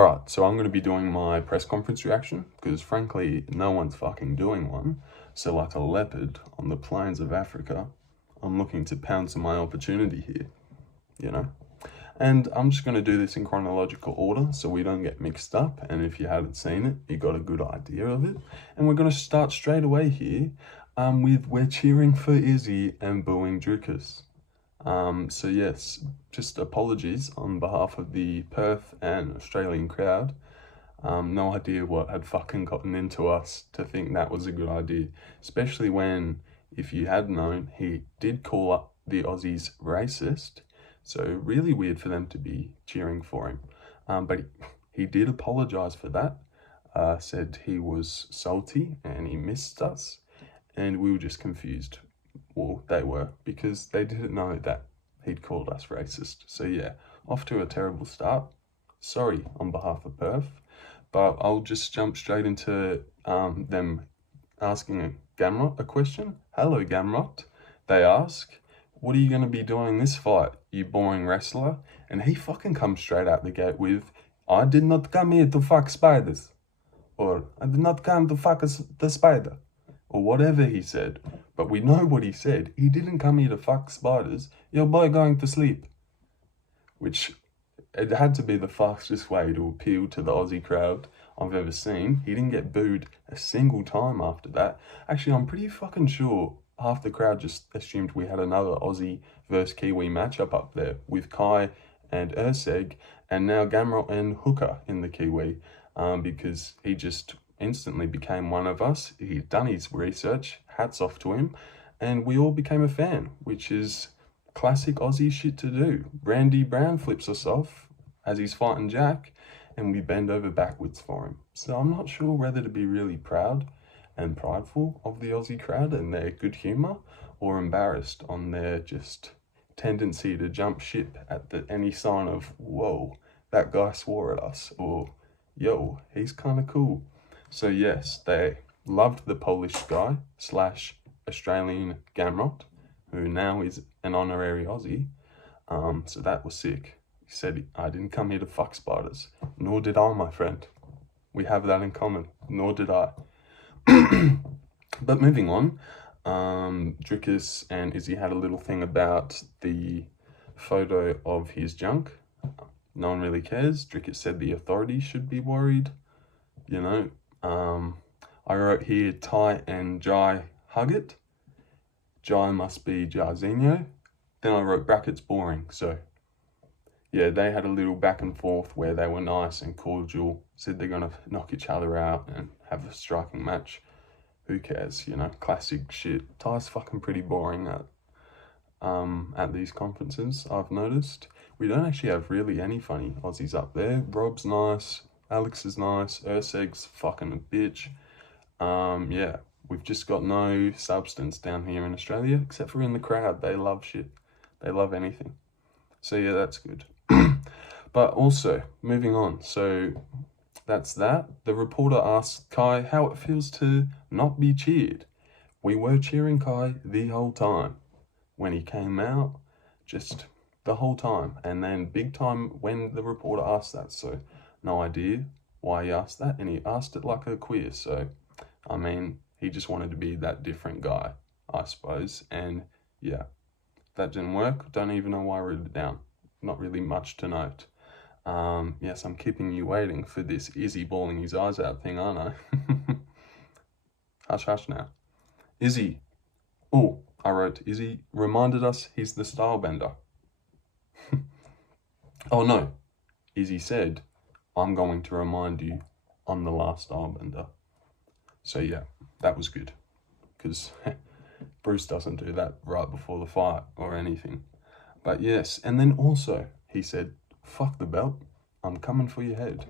Alright, so I'm going to be doing my press conference reaction, because frankly, no one's fucking doing one. So like a leopard on the plains of Africa, I'm looking to pounce on my opportunity here, you know? And I'm just going to do this in chronological order so we don't get mixed up. And if you hadn't seen it, you got a good idea of it. And we're going to start straight away here with we're cheering for Izzy and booing Dricus. So yes, just apologies on behalf of the Perth and Australian crowd. No idea what had fucking gotten into us to think that was a good idea, especially when, if you had known, he did call up the Aussies racist. So really weird for them to be cheering for him. But he did apologise for that, said he was salty and he missed us, and we were just confused. Well, they were, because they didn't know that he'd called us racist. So yeah, off to a terrible start. Sorry on behalf of Perth, but I'll just jump straight into them asking Gamrot a question. Hello, Gamrot. They ask, what are you going to be doing this fight, you boring wrestler? And he fucking comes straight out the gate with, I did not come here to fuck spiders. Or, I did not come to fuck the spider. Or whatever he said. But we know what he said. He didn't come here to fuck spiders. Your boy going to sleep. Which, it had to be the fastest way to appeal to the Aussie crowd I've ever seen. He didn't get booed a single time after that. Actually, I'm pretty fucking sure half the crowd just assumed we had another Aussie versus Kiwi matchup up there with Kai and Urseg, and now Gamrot and Hooker in the Kiwi, because he just instantly became one of us. He'd done his research, hats off to him, and we all became a fan, which is classic Aussie shit to do. Randy Brown flips us off as he's fighting Jack, and we bend over backwards for him. So I'm not sure whether to be really proud and prideful of the Aussie crowd and their good humour, or embarrassed on their just tendency to jump ship at any sign of, whoa, that guy swore at us, or yo, he's kind of cool. So yes, they loved the Polish guy / Australian Gamrot, who now is an honorary Aussie. So that was sick. He said, I didn't come here to fuck spiders. Nor did I, my friend. We have that in common. Nor did I. But moving on, Dricus and Izzy had a little thing about the photo of his junk. No one really cares. Dricus said the authorities should be worried. You know, I wrote here, Tai and Jai hug it. Jai must be Jarzinho. Then I wrote brackets boring. So yeah, they had a little back and forth where they were nice and cordial, said they're going to knock each other out and have a striking match. Who cares, you know, classic shit. Tai's fucking pretty boring at these conferences, I've noticed. We don't actually have really any funny Aussies up there. Rob's nice, Alex is nice, Urseg's fucking a bitch. Yeah, we've just got no substance down here in Australia, except for in the crowd. They love shit. They love anything. So yeah, that's good. But also, moving on, so that's that. The reporter asked Kai how it feels to not be cheered. We were cheering Kai the whole time. When he came out, just the whole time. And then big time when the reporter asked that. So no idea why he asked that. And he asked it like a quiz. So, I mean, he just wanted to be that different guy, I suppose. And yeah, that didn't work. Don't even know why I wrote it down. Not really much to note. Yes, I'm keeping you waiting for this Izzy bawling his eyes out thing, aren't I? Hush, hush now. Izzy. Oh, I wrote, Izzy reminded us he's the style bender. Oh no. Izzy said, I'm going to remind you I'm the last style bender. So yeah, that was good. Because Bruce doesn't do that right before the fight or anything. But yes, and then also he said, fuck the belt, I'm coming for your head.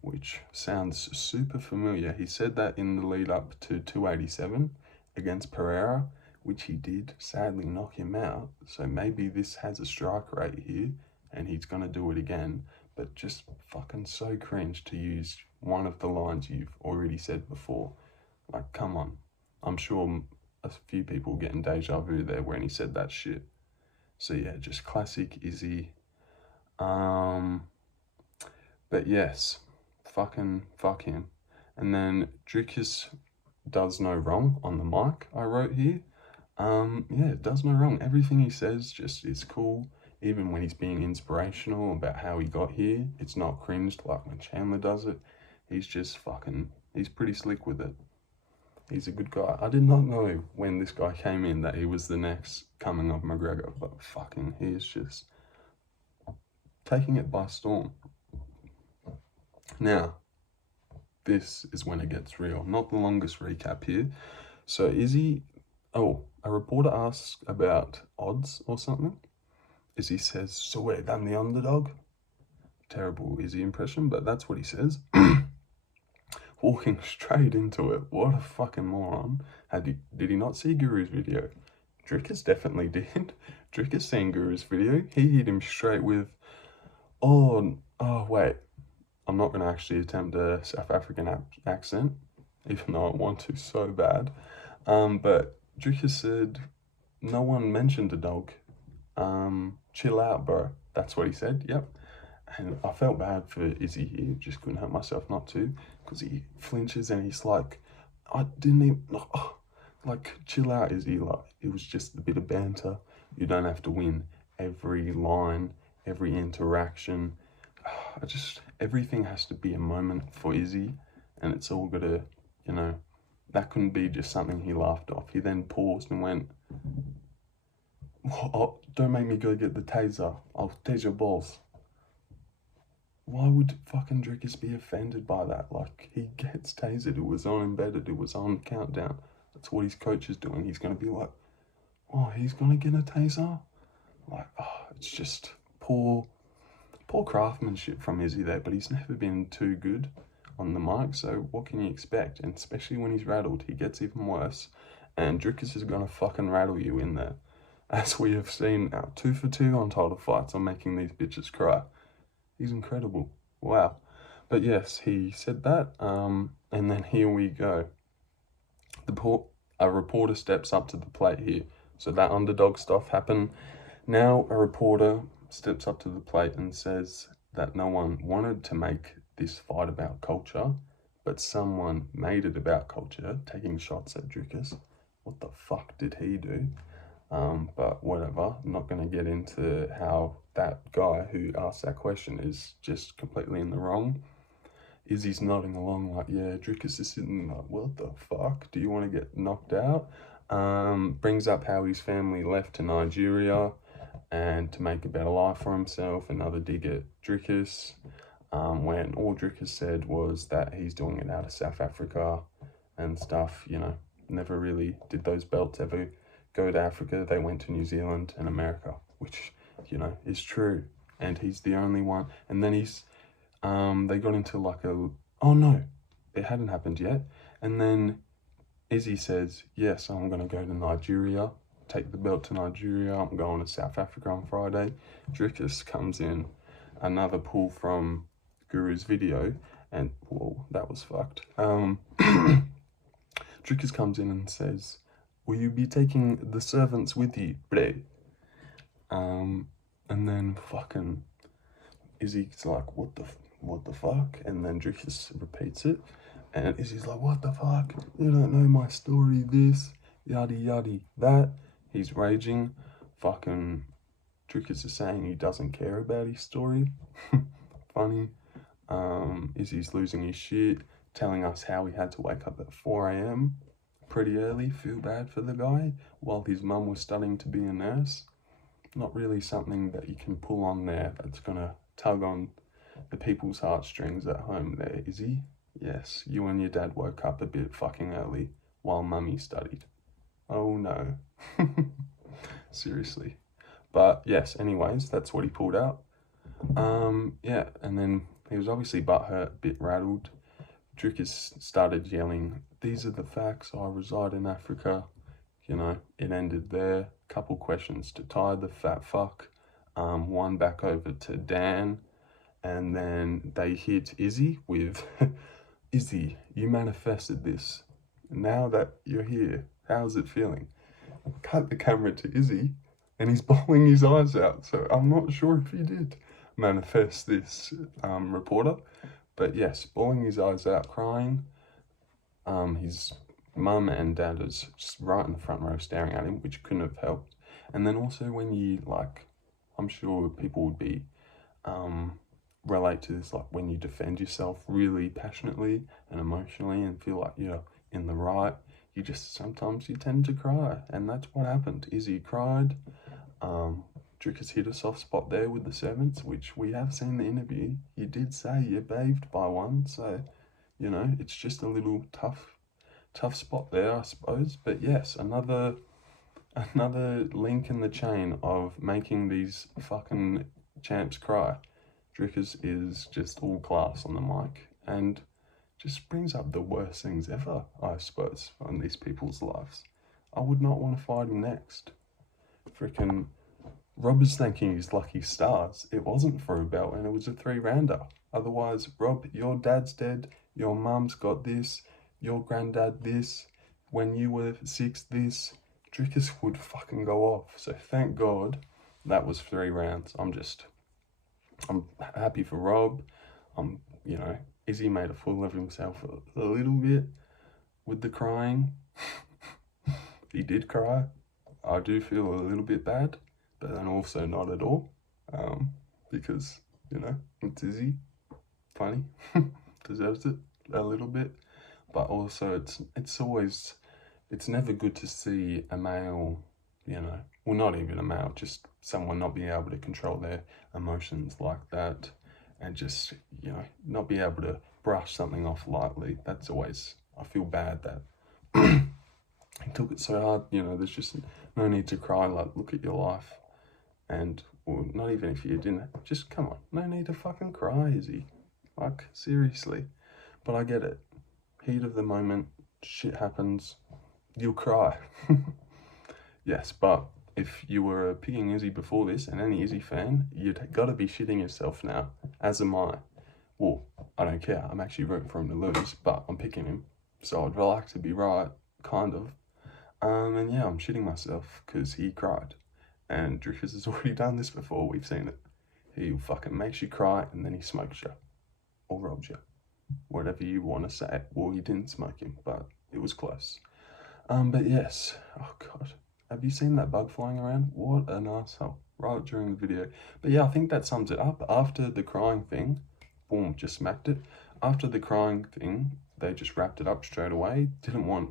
Which sounds super familiar. He said that in the lead up to 287 against Pereira, which he did sadly knock him out. So maybe this has a strike rate here and he's going to do it again. But just fucking so cringe to use one of the lines you've already said before. Like, come on. I'm sure a few people getting deja vu there when he said that shit. So yeah, just classic Izzy. But yes, fuck him. And then Dricus does no wrong on the mic, I wrote here. Yeah, it does no wrong. Everything he says just is cool. Even when he's being inspirational about how he got here, it's not cringed like when Chandler does it. He's just he's pretty slick with it. He's a good guy. I did not know when this guy came in that he was the next coming of McGregor, but he is just taking it by storm. Now, this is when it gets real. Not the longest recap here. So Izzy, a reporter asks about odds or something. Izzy says, so wait, I'm the underdog? Terrible Izzy impression, but that's what he says. Walking straight into it. What a fucking moron. Did he not see Guru's video? Dricus definitely did. Dricus seen Guru's video. He hit him straight with, oh wait. I'm not going to actually attempt a South African accent, even though I want to so bad. But Dricus said, no one mentioned a dog. Chill out, bro. That's what he said, yep. And I felt bad for Izzy here, just couldn't help myself not to, because he flinches and he's like, I didn't even, like, chill out, Izzy. Like, it was just a bit of banter. You don't have to win every line, every interaction. Everything has to be a moment for Izzy, and it's all gotta, that couldn't be just something he laughed off. He then paused and went, oh, don't make me go get the taser. I'll tase your balls. Why would fucking Dricus be offended by that? Like, he gets tasered. It was on embedded. It was on countdown. That's what his coach is doing. He's gonna be like, oh, he's gonna get a taser? Like, it's just poor craftsmanship from Izzy there, but he's never been too good on the mic, so what can you expect? And especially when he's rattled, he gets even worse, and Dricus is gonna fucking rattle you in there. As we have seen now, 2 for 2 on title fights on making these bitches cry. He's incredible. Wow. But yes, he said that, and then here we go. A reporter steps up to the plate here. So that underdog stuff happened. Now a reporter steps up to the plate and says that no one wanted to make this fight about culture, but someone made it about culture, taking shots at Dricus. What the fuck did he do? But whatever, I'm not going to get into how that guy who asked that question is just completely in the wrong. Izzy's nodding along like, yeah, Dricus is sitting like, what the fuck? Do you want to get knocked out? Brings up how his family left to Nigeria and to make a better life for himself. Another dig at Dricus, when all Dricus said was that he's doing it out of South Africa and stuff, never really did those belts ever go to Africa. They went to New Zealand and America, which, is true. And he's the only one. And then they got into like oh no, it hadn't happened yet. And then Izzy says, yes, I'm going to go to Nigeria, take the belt to Nigeria. I'm going to South Africa on Friday. Dricus comes in, another pull from Guru's video, and whoa, that was fucked. Dricus comes in and says, will you be taking the servants with you, bre? And then fucking Izzy's like, what the fuck? And then Dricus repeats it, and Izzy's like, what the fuck? You don't know my story, this, yada yada, that. He's raging. Fucking Dricus is saying he doesn't care about his story. Funny. Izzy's losing his shit, telling us how he had to wake up at 4 a.m. pretty early, feel bad for the guy, while his mum was studying to be a nurse. Not really something that you can pull on there that's gonna tug on the people's heartstrings at home there, Izzy. Yes, you and your dad woke up a bit fucking early while mummy studied. Oh no. Seriously. But yes, anyways, that's what he pulled out. Yeah, and then he was obviously butthurt, a bit rattled. Dricus started yelling, these are the facts, I reside in Africa. It ended there. Couple questions to Tai, the fat fuck. One back over to Dan. And then they hit Izzy with, Izzy, you manifested this. Now that you're here, how's it feeling? Cut the camera to Izzy, and he's bawling his eyes out, so I'm not sure if he did. manifest this reporter. But yes, bawling his eyes out, crying. His mum and dad is just right in the front row staring at him, which couldn't have helped. And then also when you, like, I'm sure people would be relate to this, like when you defend yourself really passionately and emotionally and feel like you're in the right, you just sometimes you tend to cry, and that's what happened. Izzy cried. Dricus hit a soft spot there with the servants, which we have seen the interview. You did say you're bathed by one, so you know it's just a little tough spot there, I suppose. But yes, another link in the chain of making these fucking champs cry. Dricus is just all class on the mic and just brings up the worst things ever, I suppose, on these people's lives. I would not want to fight him next. Freaking Rob is thanking his lucky stars. It wasn't for a belt and it was a 3-rounder. Otherwise, Rob, your dad's dead, your mum's got this, your granddad this, when you were 6 this. Dricus would fucking go off. So thank God that was 3 rounds. I'm happy for Rob. You know, Izzy made a fool of himself a little bit with the crying. He did cry. I do feel a little bit bad, but then also not at all. Because, you know, it's Izzy. Funny. Deserves it a little bit. But also it's never good to see a male, you know, well, not even a male, just someone not being able to control their emotions like that and just, you know, not be able to brush something off lightly. That's always, I feel bad that he took it so hard. You know, there's just no need to cry. Like, look at your life. And, well, not even if you didn't, just come on, no need to fucking cry, Izzy. Like, seriously. But I get it. Heat of the moment, shit happens, you'll cry. Yes, but if you were picking Izzy before this, and any Izzy fan, you'd gotta be shitting yourself now, as am I. Well, I don't care, I'm actually rooting for him to lose, but I'm picking him, so I'd like to be right, kind of. And yeah, I'm shitting myself, because he cried. And Dricus has already done this before, we've seen it. He fucking makes you cry, and then he smokes you. Or robs you. Whatever you want to say. Well, he didn't smoke him, but it was close. But yes, oh god, have you seen that bug flying around? What an asshole, right during the video. But yeah, I think that sums it up. After the crying thing, boom, just smacked it. After the crying thing, they just wrapped it up straight away. Didn't want,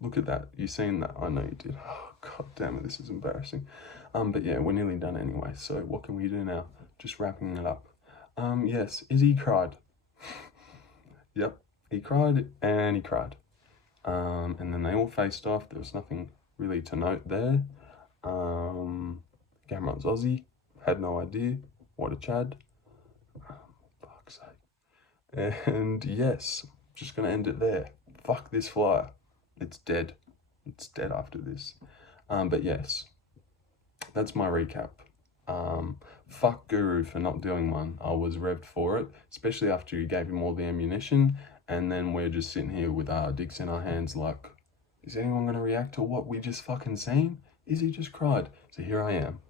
look at that, you seen that? I know you did. Oh god damn it, this is embarrassing. But yeah, we're nearly done anyway, so what can we do now? Just wrapping it up. Yes, Izzy cried. Yep, he cried and he cried. And then they all faced off. There was nothing really to note there. Gamrot's Aussie, had no idea. What a Chad. Fuck's sake. And yes, just gonna end it there. Fuck this flyer. It's dead. It's dead after this. But yes, that's my recap. Fuck Guru for not doing one. I was revved for it, especially after you gave him all the ammunition, and then we're just sitting here with our dicks in our hands like, is anyone going to react to what we just fucking seen? Izzy just cried. So here I am,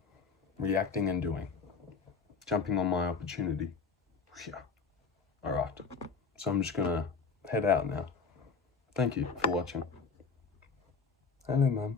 reacting and doing. Jumping on my opportunity. Yeah. Alright. So I'm just going to head out now. Thank you for watching. Hello, Mum.